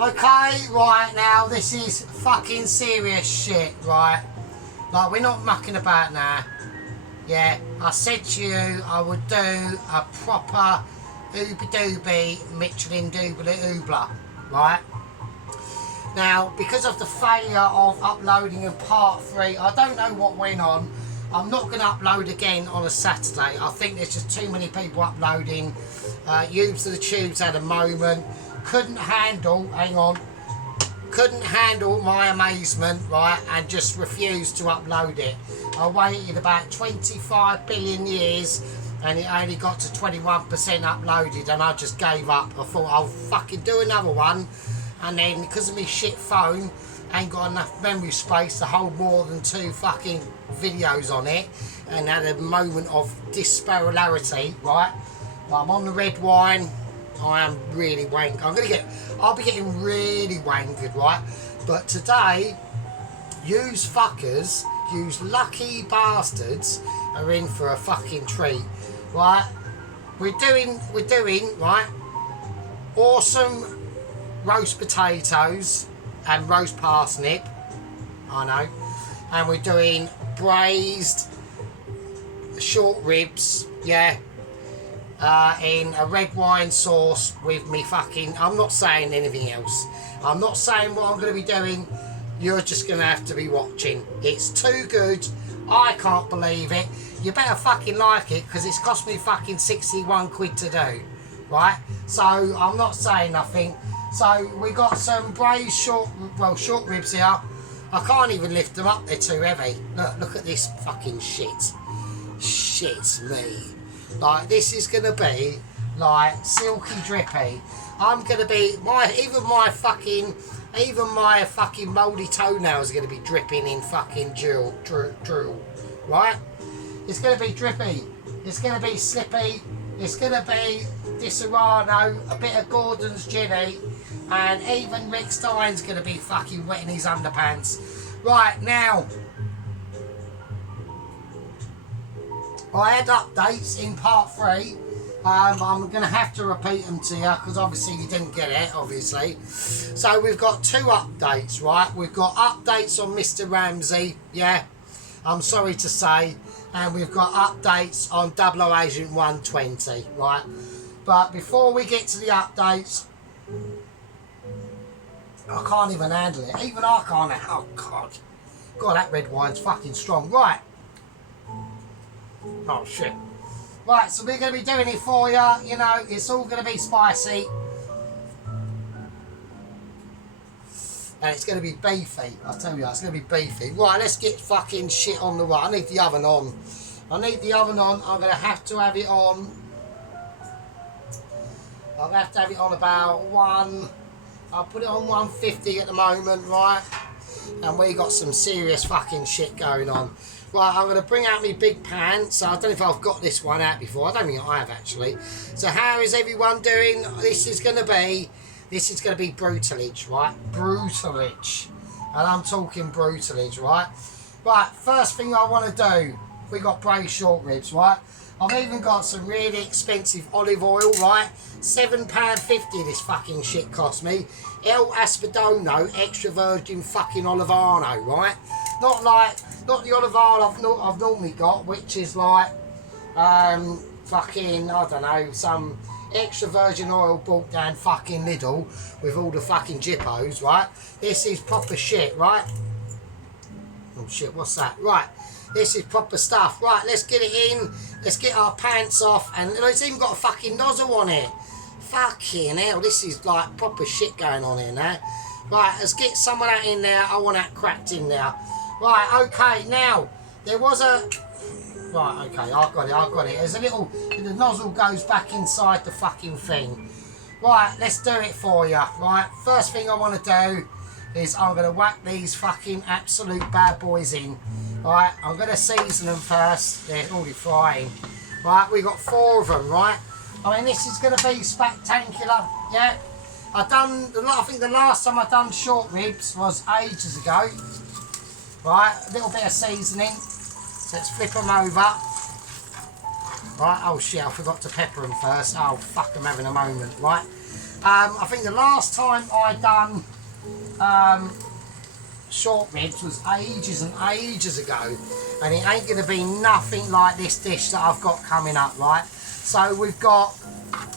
Okay, right, now this is fucking serious shit, right? Like, we're not mucking about now. Yeah, I said to you I would do a proper ooby-dooby Michelin doobly oobler, right? Now, because of the failure of uploading in part 3, I don't know what went on. I'm not going to upload again on a Saturday. I think there's just too many people uploading. Use of the Tubes at the moment. Couldn't handle my amazement, right, and just refused to upload it. I waited about 25 billion years and it only got to 21% uploaded, and I just gave up. I thought I'll fucking do another one, and then because of my shit phone, I ain't got enough memory space to hold more than 2 fucking videos on it, and had a moment of disparity, right? I'm on the red wine. I am really wank. I'll be getting really wankered, right? But today, yous fuckers, yous lucky bastards, are in for a fucking treat, right? We're doing, right, awesome roast potatoes and roast parsnip, I know, and we're doing braised short ribs, yeah, in a red wine sauce with me fucking, I'm not saying anything else. I'm not saying what I'm going to be doing. You're just going to have to be watching. It's too good. I can't believe it. You better fucking like it, because it's cost me fucking 61 quid to do, right? So I'm not saying nothing. So we got some braised short ribs here. I can't even lift them up. They're too heavy. Look at this fucking shit. Shit's me. Like, this is going to be, like, silky drippy. I'm going to be, even my fucking mouldy toenails are going to be dripping in fucking drool, right? It's going to be drippy. It's going to be slippy. It's going to be Disaronno, a bit of Gordon's Ginny, and even Rick Stein's going to be fucking wetting his underpants. Right, now, I had updates in part 3. I'm going to have to repeat them to you, because obviously you didn't get it, obviously. So we've got 2 updates, right? We've got updates on Mr. Ramsey, yeah, I'm sorry to say. And we've got updates on 00 Agent 120, right? But before we get to the updates, I can't even handle it. Even I can't. Oh, God. God, that red wine's fucking strong. Right. Oh, shit. Right, so we're going to be doing it for you. You know, it's all going to be spicy. And it's going to be beefy. I'll tell you, it's going to be beefy. Right, let's get fucking shit on the way. I need the oven on. I'm going to have to have it on. I'll have to have it on about 1. I'll put it on 150 at the moment, right? And we got some serious fucking shit going on. Right, I'm going to bring out my big pan. So I don't know if I've got this one out before. I don't think I have, actually. So how is everyone doing? This is going to be brutalage, right? Brutalage. And I'm talking brutalage, right? Right, first thing I want to do, we got braised short ribs, right? I've even got some really expensive olive oil, right? £7.50 this fucking shit cost me. El Aspidano extra virgin fucking Olivano, right? Not the olive oil I've normally got, which is like fucking, I don't know, some extra virgin oil bought down fucking Lidl with all the fucking jippos, right? This is proper shit, right? Oh shit, what's that? Right, this is proper stuff. Right, let's get it in. Let's get our pants off, and it's even got a fucking nozzle on it. Fucking hell, this is like proper shit going on in there. Right, let's get some of that in there. I want that cracked in there. Right, okay, now, there was a... Right, okay, I've got it. There's a little... The nozzle goes back inside the fucking thing. Right, let's do it for you. Right, first thing I want to do is I'm going to whack these fucking absolute bad boys in. Right, I'm going to season them first. They're already frying. Right, we got 4 of them, right? I mean, this is going to be spectacular, yeah? I think the last time I done short ribs was ages ago. Right, a little bit of seasoning. So let's flip them over. Right, oh shit, I forgot to pepper them first. Oh fuck, I'm having a moment, right? I think the last time I done short ribs was ages and ages ago, and it ain't going to be nothing like this dish that I've got coming up, right? So we've got,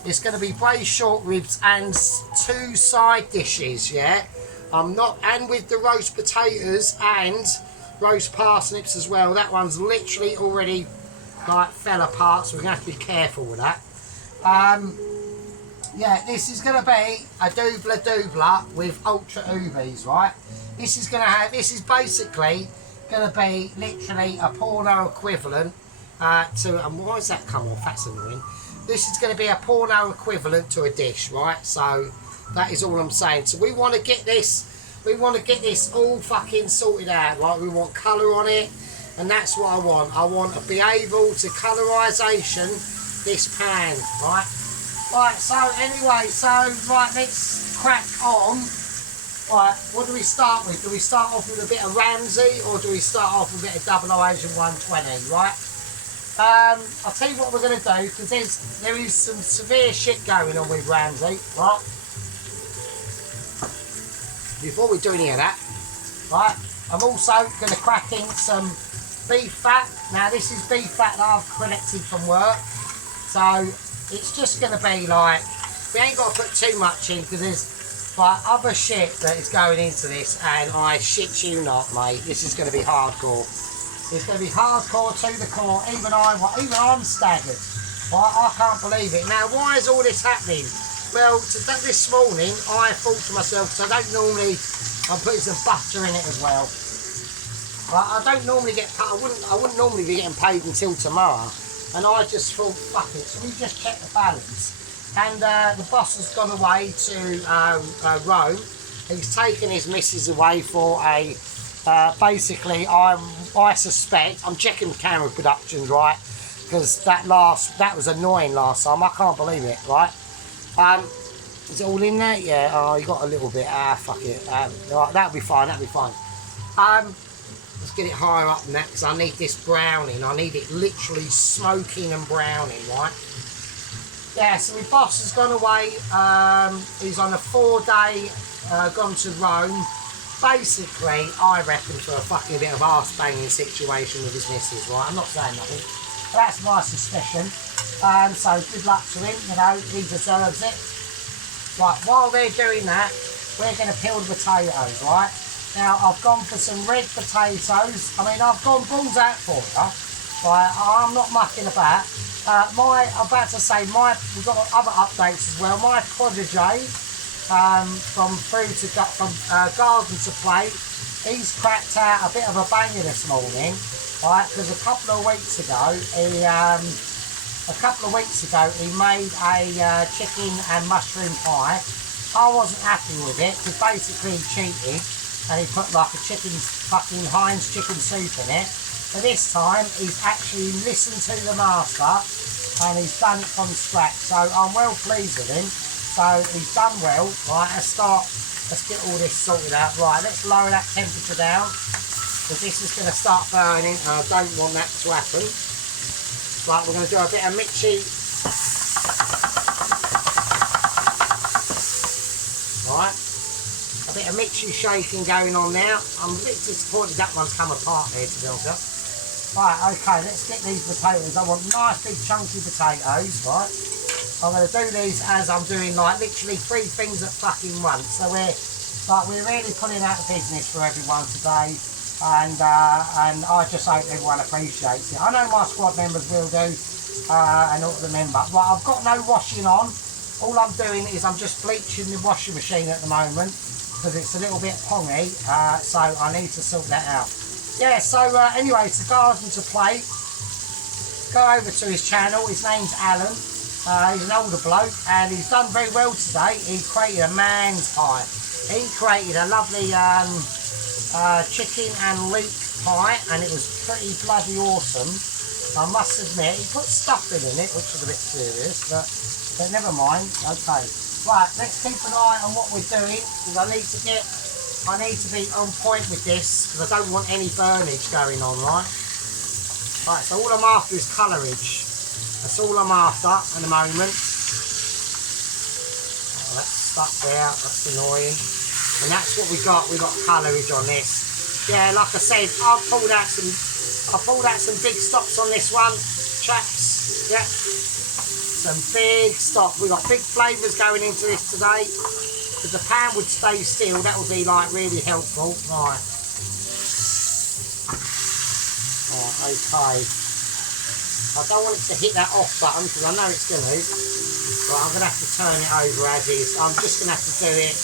it's going to be braised short ribs and 2 side dishes, yeah? And with the roast potatoes and roast parsnips as well. That one's literally already like fell apart, so we're going to have to be careful with that. Yeah, this is going to be a doobla with ultra ubis, right? This is basically going to be literally a porno equivalent to, and why has that come off? That's annoying. This is going to be a porno equivalent to a dish, right? So that is all I'm saying. So we want to get this all fucking sorted out, right? We want colour on it, and that's what I want. I want to be able to colorisation this pan, right? Right, so anyway, right, let's crack on. Right, what do we start with? Do we start off with a bit of Ramsay, or do we start off with a bit of Double O Asian 120, right? I'll tell you what we're going to do, because there is some severe shit going on with Ramsay, right? Before we do any of that, right, I'm also going to crack in some beef fat. Now this is beef fat that I've collected from work, so it's just going to be like, we ain't got to put too much in, because there's like other shit that is going into this, and I shit you not, mate, this is going to be hardcore. It's going to be hardcore to the core. Even I'm staggered. Right? I can't believe it. Now, why is all this happening? Well, this morning I thought to myself, because I don't normally, I'm putting some butter in it as well. Right? I don't normally get, I wouldn't normally be getting paid until tomorrow. And I just thought, fuck it. So we just checked the balance. And the boss has gone away to Rome. He's taken his missus away for a, basically, I suspect, I'm checking the camera productions, right? Because that was annoying last time. I can't believe it, right? Is it all in there? Yeah. Oh, you got a little bit. Fuck it. Right, that'll be fine. Let's get it higher up than that, because I need this browning. I need it literally smoking and browning, right? Yeah, so my boss has gone away. He's on a 4-day, gone to Rome. Basically, I reckon for a fucking bit of arse banging situation with his missus, right? I'm not saying nothing, but that's my suspicion. So good luck to him, you know, he deserves it. Right, while they're doing that, we're going to peel the potatoes, right? Now, I've gone for some red potatoes. I mean, I've gone balls out for you. Right, I'm not mucking about. I'm about to say, we've got other updates as well. My protege, from garden to plate, he's cracked out a bit of a banger this morning, right? Because a couple of weeks ago, he made a chicken and mushroom pie. I wasn't happy with it, because basically he cheated. And he put like a fucking Heinz chicken soup in it. But this time, he's actually listened to the master, and he's done it from scratch. So I'm well pleased with him. So he's done well. Right, let's get all this sorted out. Right, let's lower that temperature down, because this is going to start burning, and I don't want that to happen. Right, we're going to do a bit of Mitchie. Right. A bit of Mitchie shaking going on now. I'm a bit disappointed that one's come apart there, to be honest. Right, okay, let's get these potatoes. I want nice big chunky potatoes, right? I'm going to do these as I'm doing like literally 3 things at fucking once. So we're really pulling out the business for everyone today, and I just hope everyone appreciates it. I know my squad members will do, and all the members. Right, I've got no washing on. All I'm doing is I'm just bleaching the washing machine at the moment, because it's a little bit pongy, so I need to sort that out. Yeah, so anyway, it's the garden to plate. Go over to his channel. His name's Alan. He's an older bloke, and he's done very well today. He created a man's pie. He created a lovely chicken and leek pie, and it was pretty bloody awesome. I must admit, he put stuffing in it, which was a bit serious, but never mind. Okay. Right, let's keep an eye on what we're doing, because I need to be on point with this, because I don't want any burnage going on, right? Right, so all I'm after is colourage. That's all I'm after at the moment. that's stuck there, that's annoying. And that's what we got colourage on this. Yeah, like I said, I pulled out some big stops on this one, chaps. Yeah, some big stops. We got big flavours going into this today. If the pan would stay still, that would be like really helpful. Right. Okay. I don't want it to hit that off button because I know it's going to. But I'm going to have to turn it over as is. I'm just going to have to do it.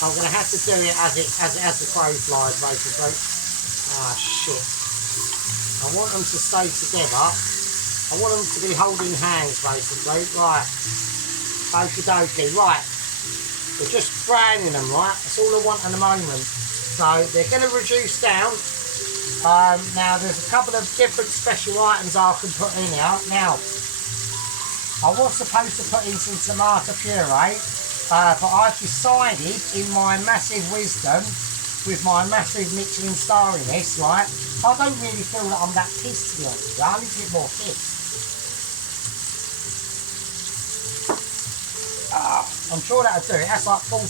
I'm going to have to do it as the crow flies, basically. Ah, shit. I want them to stay together. I want them to be holding hands, basically. Right. Okie dokie. Right. We're just browning them, right? That's all I want at the moment. So they're going to reduce down. Now there's a couple of different special items I can put in here. Now, I was supposed to put in some tomato puree, but I've decided in my massive wisdom, with my massive Michelin star in this, right, I don't really feel that I'm that pissed, to be honest with you. I need to get more pissed. I'm sure that'll do it. That's like 14%.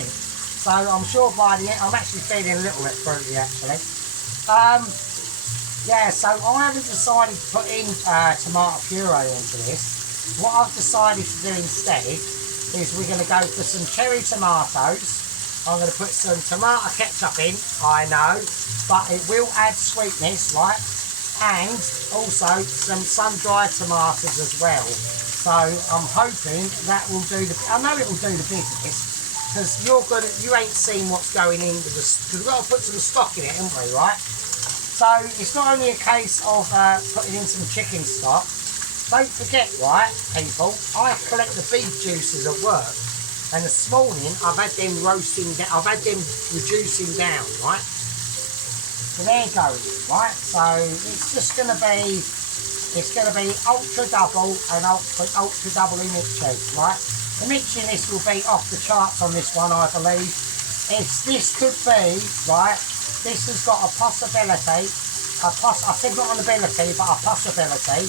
So I'm sure by the end, I'm actually feeling a little bit fruity actually. Yeah, so I haven't decided to put in tomato puree into this. What I've decided to do instead is we're going to go for some cherry tomatoes. I'm going to put some tomato ketchup in, I know, but it will add sweetness, right? And also some sun-dried tomatoes as well. So I'm hoping that will do the. I know it will do the business because you ain't seen what's going in with the. Because we've got to put some stock in it, haven't we? Right. So it's not only a case of putting in some chicken stock. Don't forget, right, people. I collect the beef juices at work, and this morning I've had them roasting. I've had them reducing down, right. So there goes, right. So it's just going to be. It's going to be ultra double and ultra double in its cheese, right? The mix in this will be off the charts on this one, I believe. This could be, right, this has got a possibility, I said not an ability, but a possibility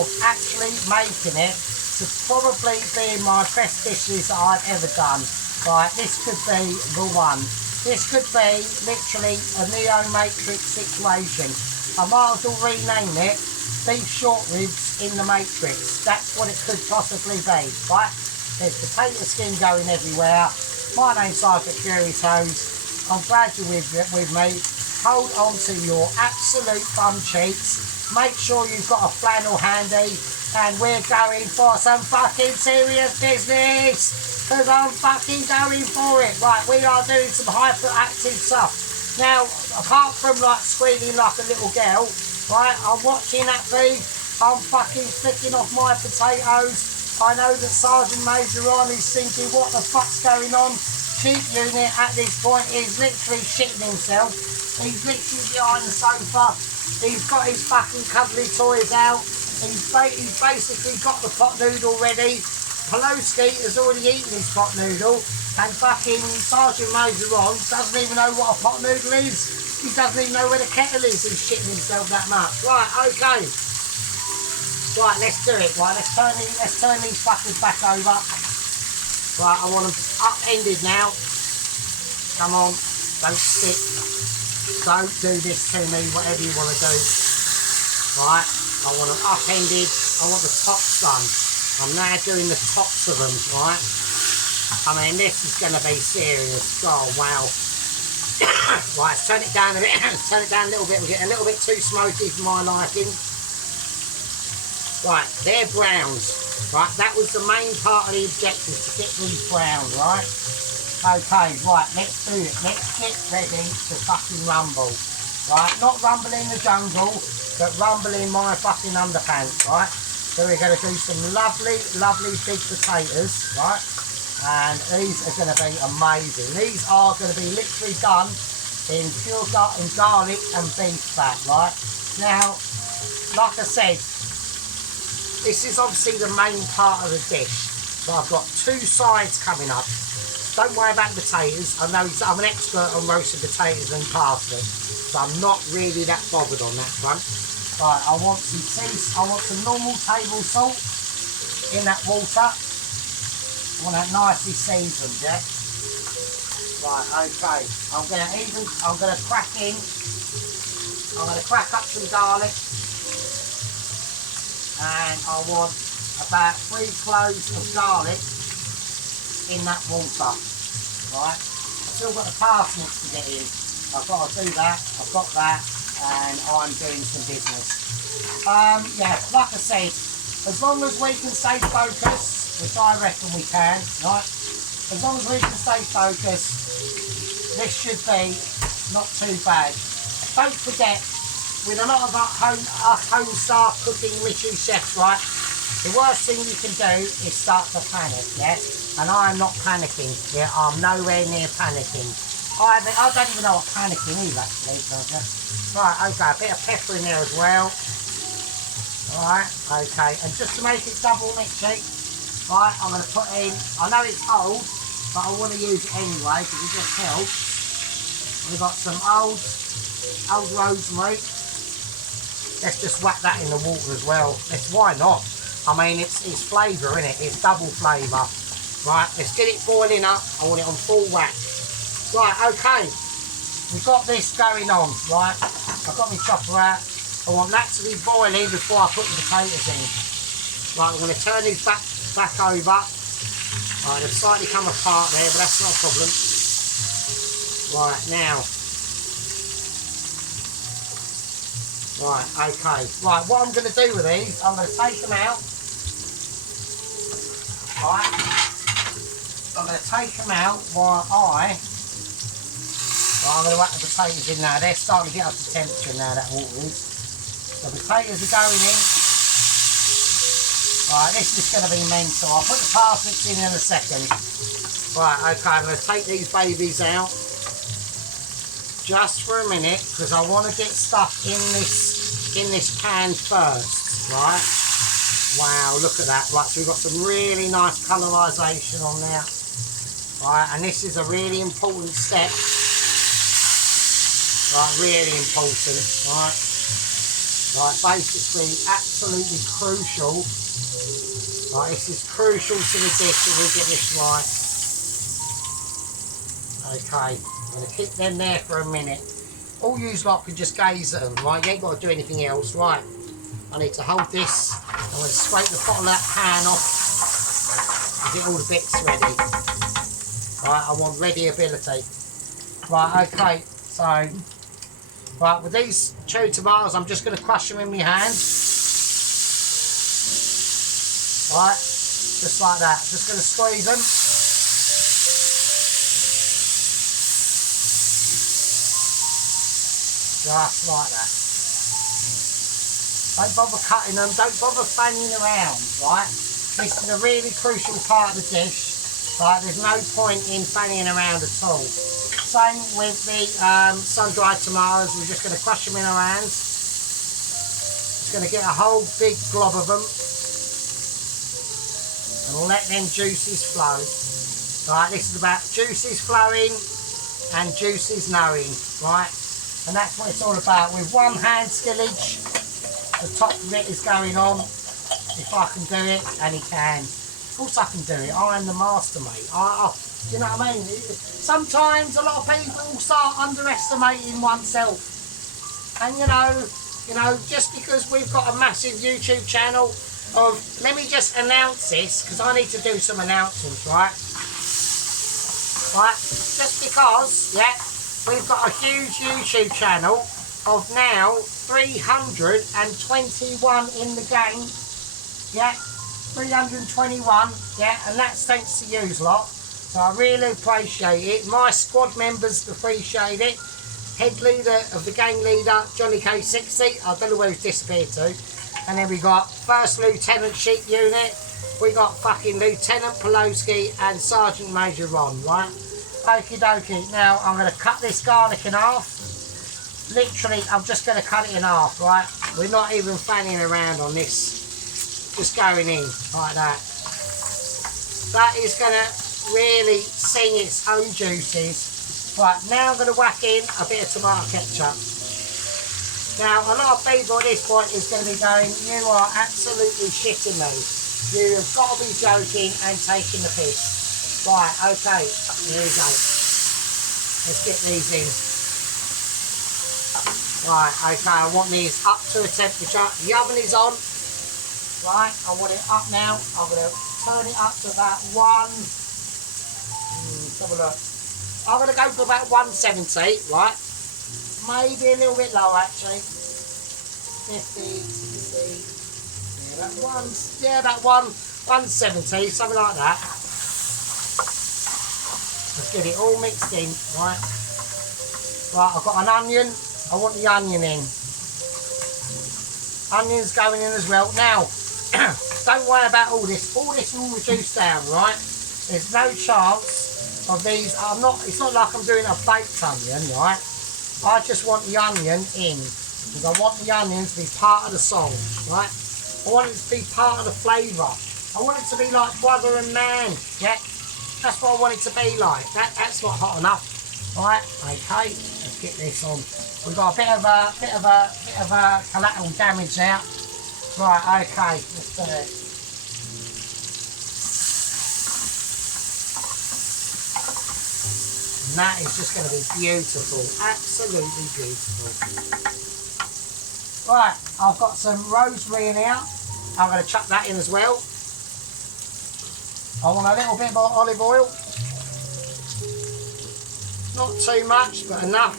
of actually making it to probably be my best dishes that I've ever done. Right, this could be the one. This could be literally a Neo Matrix situation. I might as well rename it beef short ribs in the Matrix. That's what it could possibly be, right? There's potato skin going everywhere. My name's Sergeant Fury Toes. I'm glad you're with me. Hold on to your absolute bum cheeks. Make sure you've got a flannel handy. And we're going for some fucking serious business. Because I'm fucking going for it. Right, we are doing some hyperactive stuff. Now, apart from like squealing like a little girl, right, I'm watching that beef, I'm fucking flicking off my potatoes. I know that Sergeant Major on is thinking, what the fuck's going on? Chief Unit at this point is literally shitting himself. He's literally behind the sofa. He's got his fucking cuddly toys out. He's basically got the pot noodle ready. Poloski has already eaten his pot noodle. And fucking Sergeant Major on doesn't even know what a pot noodle is. He doesn't even know where the kettle is. He's shitting himself that much. Right, okay. Right, let's do it. Right, let's turn these fuckers back over. Right, I want them upended now. Come on, don't stick. Don't do this to me, whatever you want to do. Right, I want them upended. I want the tops done. I'm now doing the tops of them, right? I mean, this is going to be serious. Oh, wow. Right, let's turn it down a bit. Turn it down a little bit. We're getting a little bit too smoky for my liking. Right, they're browns. Right, that was the main part of the objective, to get these brown, right? Okay, right, let's do it. Let's get ready to fucking rumble. Right, not rumble in the jungle, but rumble in my fucking underpants, right? So we're going to do some lovely, lovely big potatoes, right? And these are going to be amazing. These are going to be literally done in pure garlic and beef fat, right? Now, like I said, this is obviously the main part of the dish. But I've got two sides coming up. Don't worry about the potatoes. I know I'm an expert on roasted potatoes and parsnips, so I'm not really that bothered on that front. Right, I want some normal table salt in that water. want that nicely seasoned, yeah? Right, okay. I'm gonna crack up some garlic, and I want about 3 cloves of garlic in that water. Right? I've still got the parsnips to get in. I've got to do that, I've got that, and I'm doing some business. Yeah, like I said, as long as we can stay focused, which I reckon we can, right? As long as we can stay focused, this should be not too bad. Don't forget, with a lot of us home staff cooking Michelin chefs, right? The worst thing you can do is start to panic, yeah? And I'm not panicking, yeah? I'm nowhere near panicking. I don't even know what panicking is, actually. Right, okay, a bit of pepper in there as well. Alright, okay, and just to make it double Mitchy, right, I'm going to put in, I know it's old, but I want to use it anyway, because it just helps. We've got some old rosemary. Let's just whack that in the water as well. Why not? I mean, it's flavour, isn't it? It's double flavour. Right, let's get it boiling up. I want it on full whack. Right, okay. We've got this going on, right? I've got my chopper out. I want that to be boiling before I put the potatoes in. Right, I'm going to turn these back over. Right, they've slightly come apart there, but that's not a problem. Right, now. Right, okay. Right, what I'm going to do with these, I'm going to take them out. Right. I'm going to take them out while I'm going to whack the potatoes in now. They're starting to get up to temperature now, that water is. The potatoes are going in. Right, this is going to be mental. I'll put the parsnips in a second. Right, okay, I'm going to take these babies out just for a minute because I want to get stuff in this pan first. Right. Wow, look at that. Right, so we've got some really nice colorisation on there. Right, and this is a really important step. Right, really important. Right. Right, basically absolutely crucial. Right, this is crucial to the dish that we get this right. Okay, I'm going to keep them there for a minute. All you lot can just gaze at them, right? You ain't got to do anything else, right? I need to hold this. I'm going to scrape the bottom of that pan off and get all the bits ready. Right, I want ready ability. Right, okay, so, right, with these cherry tomatoes, I'm just going to crush them in my hand. Right, just like that. Just going to squeeze them. Just like that. Don't bother cutting them, don't bother fanning around, right? This is a really crucial part of the dish, right? There's no point in fanning around at all. Same with the sun-dried tomatoes, we're just going to crush them in our hands. Just going to get a whole big glob of them and let them juices flow. Right, this is about juices flowing and juices knowing, right? And that's what it's all about. With one hand skillage, the top of it is going on. If I can do it, and he can. Of course I can do it. I'm the master, mate. You know what I mean? Sometimes a lot of people start underestimating oneself. And you know, just because we've got a massive YouTube channel of, let me just announce this, because I need to do some announcements, right? Right? Just because, yeah, we've got a huge YouTube channel of now 321 in the game. Yeah, 321. Yeah, and that's thanks to you lot. So I really appreciate it. My squad members appreciate it. Head leader of the gang leader, Johnny K60. I don't know where he's disappeared to. And then we got First Lieutenant Sheep Unit. We got fucking Lieutenant Poloski and Sergeant Major Ron, right? Okie dokie. Now I'm going to cut this garlic in half. Literally, I'm just going to cut it in half, right? We're not even fanning around on this. Just going in like that. That is going to really sing its own juices. Right, now I'm going to whack in a bit of tomato ketchup. Now, a lot of people at this point is going to be going, you are absolutely shitting me. You've got to be joking and taking the piss. Right, okay, here we go. Let's get these in. Right, okay, I want these up to a temperature. The oven is on. Right, I want it up now. I'm going to turn it up to about let's have a look. I'm going to go for about 170, right? Maybe a little bit lower actually. 50, 60, about 170, something like that. Let's get it all mixed in, right? Right, I've got an onion. I want the onion in. Onion's going in as well. Now, don't worry about all this. All this will reduce down, right? There's no chance of these. It's not like I'm doing a baked onion, right? I just want the onion in. Because I want the onion to be part of the song, right? I want it to be part of the flavour. I want it to be like brother and man, yeah? That's what I want it to be like. That's not hot enough. Right, okay, let's get this on. We've got a bit of collateral damage now. Right, okay, let's do it. And that is just going to be beautiful, absolutely beautiful. Right, I've got some rosemary in here. I'm going to chuck that in as well. I want a little bit more olive oil. Not too much, but enough.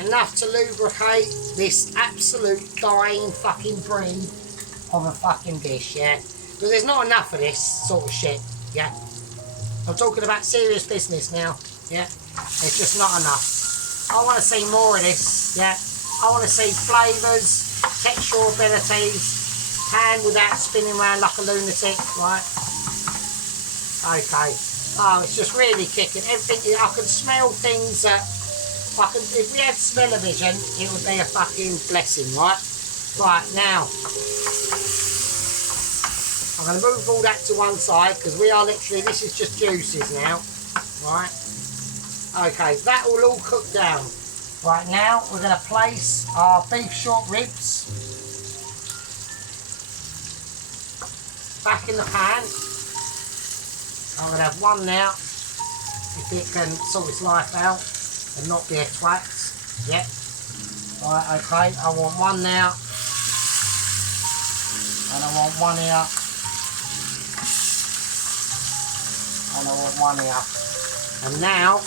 Enough to lubricate this absolute dying fucking breed of a fucking dish, yeah? Because there's not enough of this sort of shit, yeah? I'm talking about serious business now, yeah? There's just not enough. I want to see more of this, yeah? I want to see flavours, textural abilities, pan without spinning around like a lunatic, right? Okay. Oh, it's just really kicking. Everything, I can smell things that, if we had smell-o-vision, it would be a fucking blessing, right? Right, now, I'm going to move all that to one side, because we are literally, this is just juices now, right? Okay, that will all cook down. Right, now, we're going to place our beef short ribs back in the pan. I'm going to have one now, if it can sort its life out and not be a twat. Yep. Right, okay, I want one now. And I want one here. And I want one here. And now,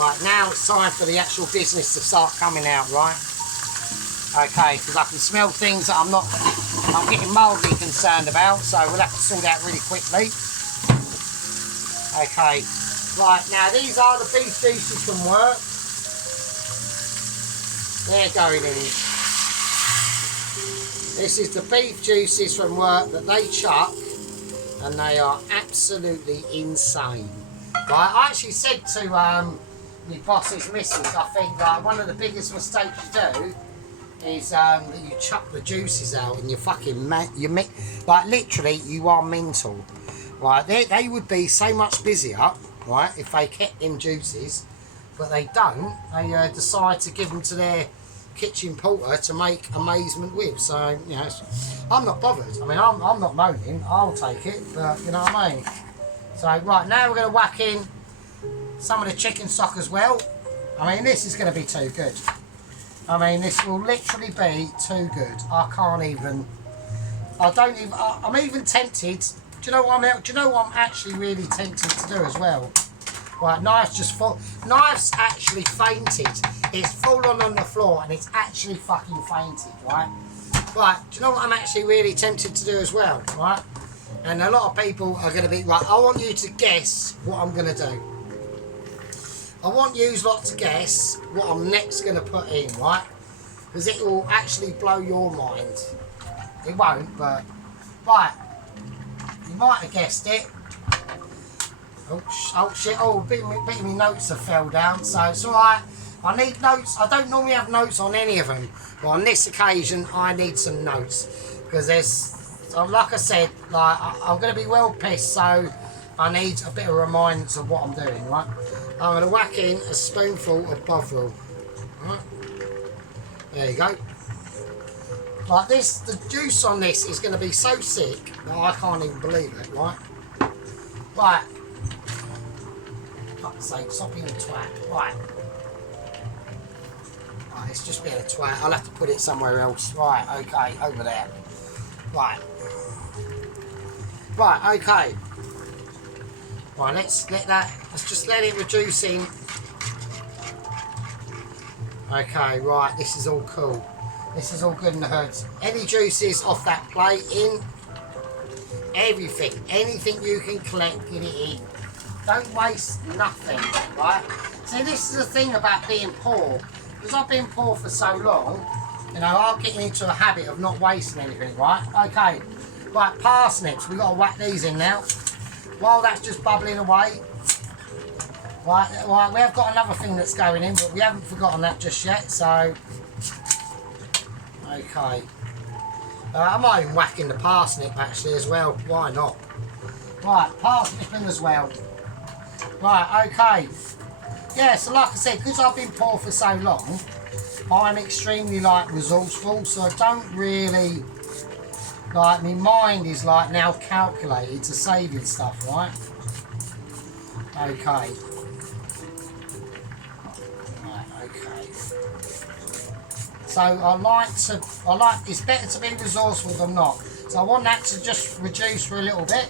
right, now it's time for the actual business to start coming out, right? Okay, because I can smell things that I'm getting mildly concerned about, so we'll have to sort out really quickly. Okay, right, now these are the beef juices from work. They're going in. This is the beef juices from work that they chuck, and they are absolutely insane. Right, I actually said to my boss's missus, I think one of the biggest mistakes you do is that you chuck the juices out and you fucking like literally you are mental, right? They would be so much busier, right, if they kept them juices, but they don't. They decide to give them to their kitchen porter to make amazement with. So you know, I'm not bothered. I mean, I'm not moaning. I'll take it, but you know what I mean. So right, now we're going to whack in some of the chicken stock as well. I mean, this is going to be too good. I mean, this will literally be too good. I'm even tempted. Do you know what I'm actually really tempted to do as well? Right, knife's actually fainted. It's fallen on the floor and it's actually fucking fainted, right? Right, do you know what I'm actually really tempted to do as well, right? And a lot of people are going to be, right, I want you to guess what I'm going to do. I want you lot to guess what I'm next going to put in, right? Because it will actually blow your mind. It won't, but... Right. You might have guessed it. Oh shit, bit of me notes have fell down, so it's alright. I need notes. I don't normally have notes on any of them, but on this occasion I need some notes. Because like I said, I'm going to be well pissed, so I need a bit of reminders of what I'm doing, right? I'm going to whack in a spoonful of Bovril. Right? There you go. Like this, the juice on this is going to be so sick that I can't even believe it, right? Right. Fuck's sake, stop being a twat. Right. Right, it's just being a twat. I'll have to put it somewhere else. Right, okay, over there. Right. Right, okay. Right, let's just let it reduce in. Okay, right, this is all cool. This is all good in the hoods. Any juices off that plate in. Everything. Anything you can collect, get it in. Don't waste nothing, right? See, this is the thing about being poor. Because I've been poor for so long, you know, I'm getting into a habit of not wasting anything, right? Okay. Right, parsnips. We've got to whack these in now. While that's just bubbling away. Right, we have got another thing that's going in, but we haven't forgotten that just yet, so... Okay. I might even whack in the parsnip, actually, as well. Why not? Right, parsnip in as well. Right, okay. Yeah, so like I said, because I've been poor for so long, I'm extremely, like, resourceful, so I don't really... Like, my mind is, like, now calculated to saving stuff, right? Okay. Right, okay. So, it's better to be resourceful than not. So I want that to just reduce for a little bit.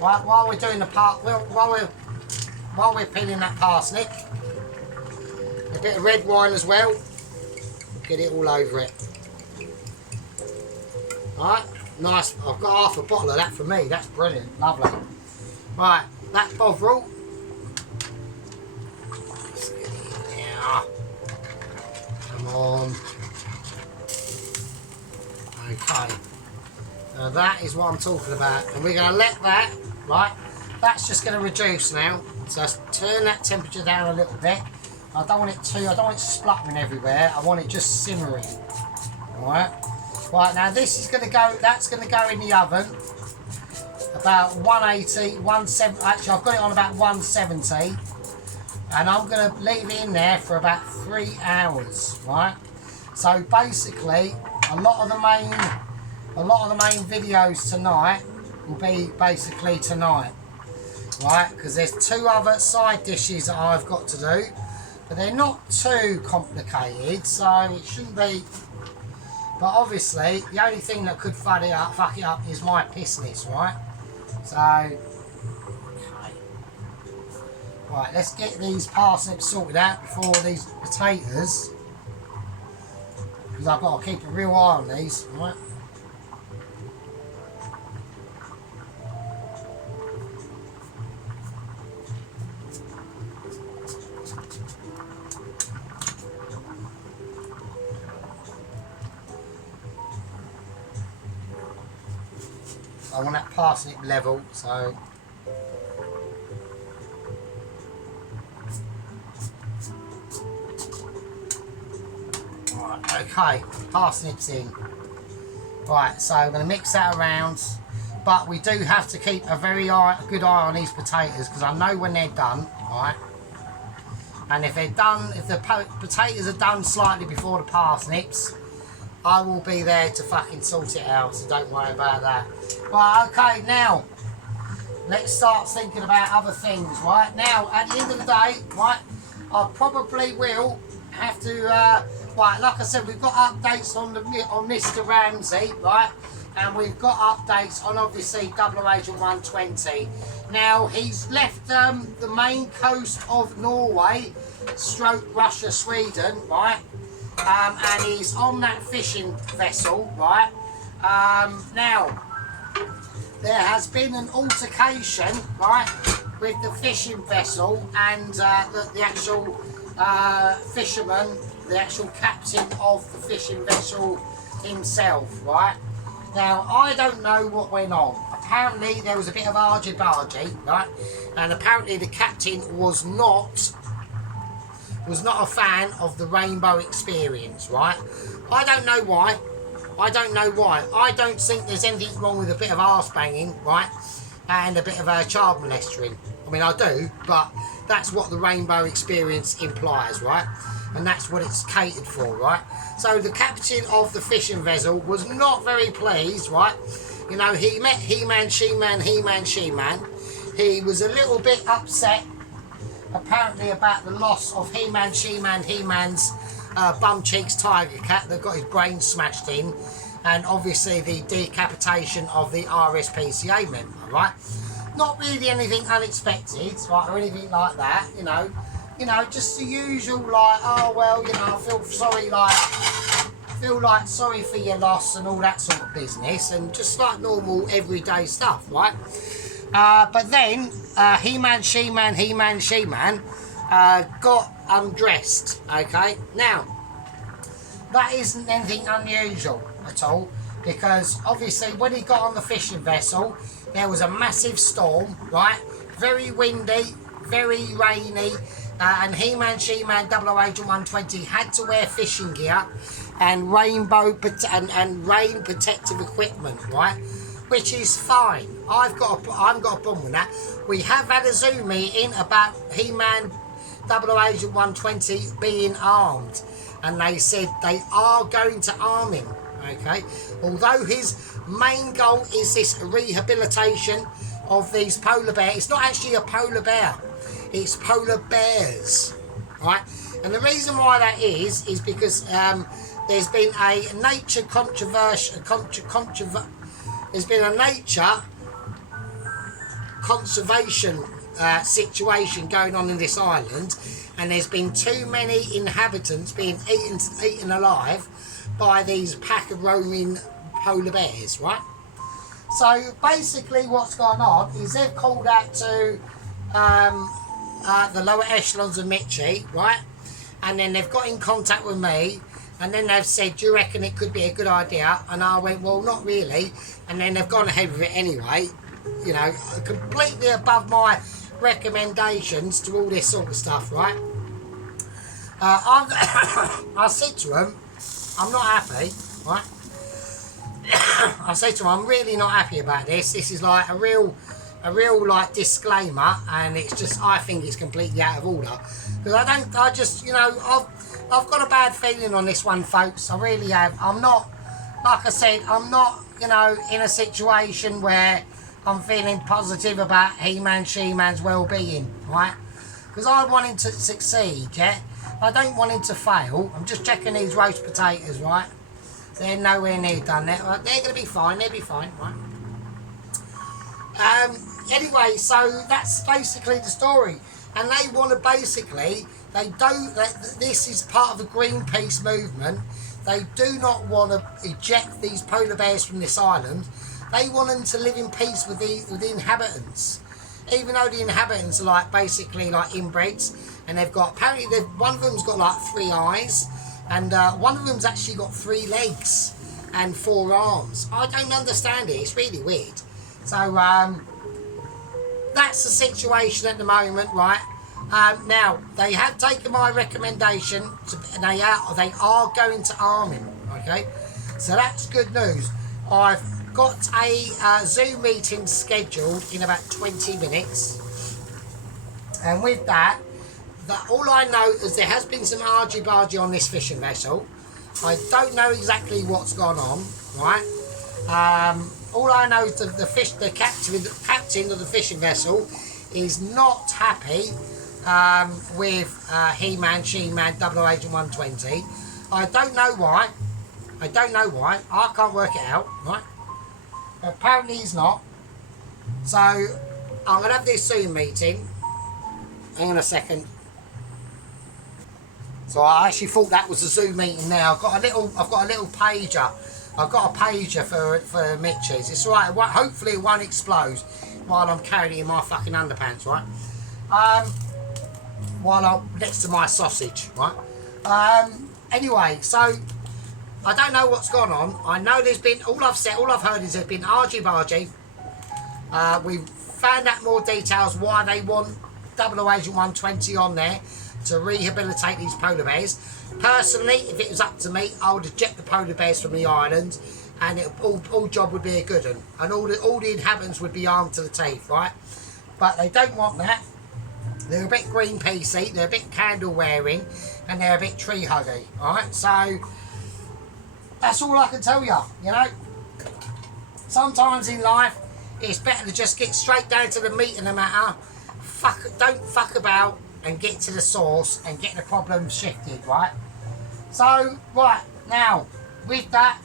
Right, while we're doing the while we're peeling that parsnip. A bit of red wine as well. Get it all over it. Right, nice. I've got half a bottle of that for me. That's brilliant, lovely. Right, that bovril. Let's get it in there. Come on. Okay. Now that is what I'm talking about, and we're going to let that. Right, that's just going to reduce now. So let's turn that temperature down a little bit. I don't want it spluttering everywhere. I want it just simmering. All right. Right, now this is going to go, that's going to go in the oven about 180, 170, actually I've got it on about 170, and I'm going to leave it in there for about 3 hours, right? So basically, a lot of the main videos tonight will be basically tonight, right? Because there's 2 other side dishes that I've got to do, but they're not too complicated, so it shouldn't be. But obviously, the only thing that could fuck it up is my pissness, right? So, okay. Right, let's get these parsnips sorted out before these potatoes. Because I've got to keep a real eye on these, right? I want that parsnip level, so right, okay, parsnips in. Right, so I'm going to mix that around, but we do have to keep a good eye on these potatoes because I know when they're done, right? And if they're done, if the potatoes are done slightly before the parsnips, I will be there to fucking sort it out, so don't worry about that. Right, okay, now, let's start thinking about other things, right? Now, at the end of the day, right, I probably will have to, right, like I said, we've got updates on Mr. Ramsey, right? And we've got updates on, obviously, Double Agent 120. Now, he's left the main coast of Norway, stroke Russia, Sweden, right? And he's on that fishing vessel, right? Now, there has been an altercation, right, with the fishing vessel and the actual fisherman, the actual captain of the fishing vessel himself, right? Now, I don't know what went on. Apparently, there was a bit of argy-bargy, right? And apparently, the captain was not a fan of the rainbow experience, right? I don't know why. I don't think there's anything wrong with a bit of arse banging, right? And a bit of child molesting. I mean, I do, but that's what the rainbow experience implies, right? and that's what it's catered for, right? So the captain of the fishing vessel was not very pleased, right? You know, he met He-Man, She-Man, He-Man, She-Man. He was a little bit upset, apparently, about the loss of He-Man, She-Man, He-Man's bum cheeks tiger cat that got his brain smashed in, and obviously the decapitation of the RSPCA member, right? Not really anything unexpected, right, or anything like that, you know, just the usual, like, oh well, you know, I feel like sorry for your loss and all that sort of business, and just like normal everyday stuff, right? But then He-Man, She-Man, He-Man, She-Man got undressed. Okay, now that isn't anything unusual at all, because obviously when he got on the fishing vessel there was a massive storm, right? Very windy, very rainy, and He-Man, She-Man, 00 Agent 120 had to wear fishing gear and rain protective equipment, right? Which is fine. I haven't got a problem with that. We have had a Zoom meeting about He-Man 00 Agent 120 being armed, and they said they are going to arm him. Okay, although his main goal is this rehabilitation of these polar bears. It's not actually a polar bear, it's polar bears, right? And the reason why that is because there's been a nature there's been a nature conservation situation going on in this island, and there's been too many inhabitants being eaten alive by these pack of roaming polar bears, right? So basically what's gone on is they've called out to the lower echelons of Mitchie, right? And then they've got in contact with me, and then they've said, do you reckon it could be a good idea? And I went, well, not really. And then they've gone ahead with it anyway, you know, completely above my recommendations to all this sort of stuff, right? I said to them, I'm not happy, right? I said to them, I'm really not happy about this. This is like a real like disclaimer, and it's just, I think it's completely out of order. Because I've got a bad feeling on this one, folks. I really have. I'm not, like I said, I'm not, you know, in a situation where I'm feeling positive about He-Man, She-Man's well-being, right? Because I want him to succeed, yeah? I don't want him to fail. I'm just checking these roast potatoes, right? They're nowhere near done. They're going to be fine. They'll be fine, right? Anyway, so that's basically the story. And they want to basically, this is part of the Greenpeace movement. They do not want to eject these polar bears from this island. They want them to live in peace with the inhabitants. Even though the inhabitants are like basically like inbreds, and they've got, apparently one of them's got like 3 eyes, and one of them's actually got 3 legs and 4 arms. I don't understand it. It's really weird. So that's the situation at the moment, right? Now they have taken my recommendation, and they are going to arm him. Okay, so that's good news. I've got a Zoom meeting scheduled in about 20 minutes, and with that, all I know is there has been some argy-bargy on this fishing vessel. I don't know exactly what's gone on, right? All I know is the captain of the fishing vessel is not happy with He-Man, She-Man, 00 Agent 120. I don't know why. I can't work it out, right? Apparently he's not. So I'm going to have this Zoom meeting. Hang on a second. So I actually thought that was a Zoom meeting now. I've got a little pager. I've got a pager for Mitch's. It's alright. Hopefully it won't explode while I'm carrying it in my fucking underpants, right? While I'm next to my sausage, right? Anyway, so I don't know what's gone on. I know there's been, all I've heard is there's been argy-bargy. We've found out more details why they want 00 Agent 120 on there to rehabilitate these polar bears. Personally, if it was up to me, I would eject the polar bears from the island, and all job would be a good one, and all the inhabitants would be armed to the teeth, right? But they don't want that. They're a bit Greenpeacey, they're a bit candle wearing, and they're a bit tree huggy. Alright, so that's all I can tell you, you know. Sometimes in life, it's better to just get straight down to the meat of the matter. Don't fuck about and get to the source and get the problem shifted, right? So, right, now, with that,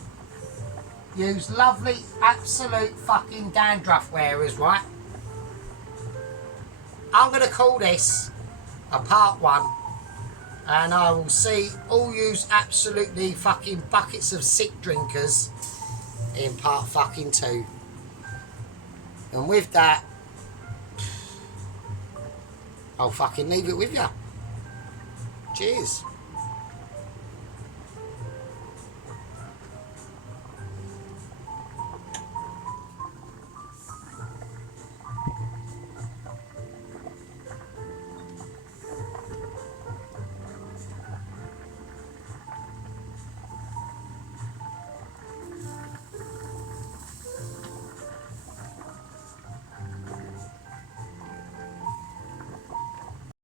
use lovely, absolute fucking dandruff wearers, right? I'm going to call this a part 1. And I will see all yous absolutely fucking buckets of sick drinkers in part fucking 2. And with that, I'll fucking leave it with you. Cheers.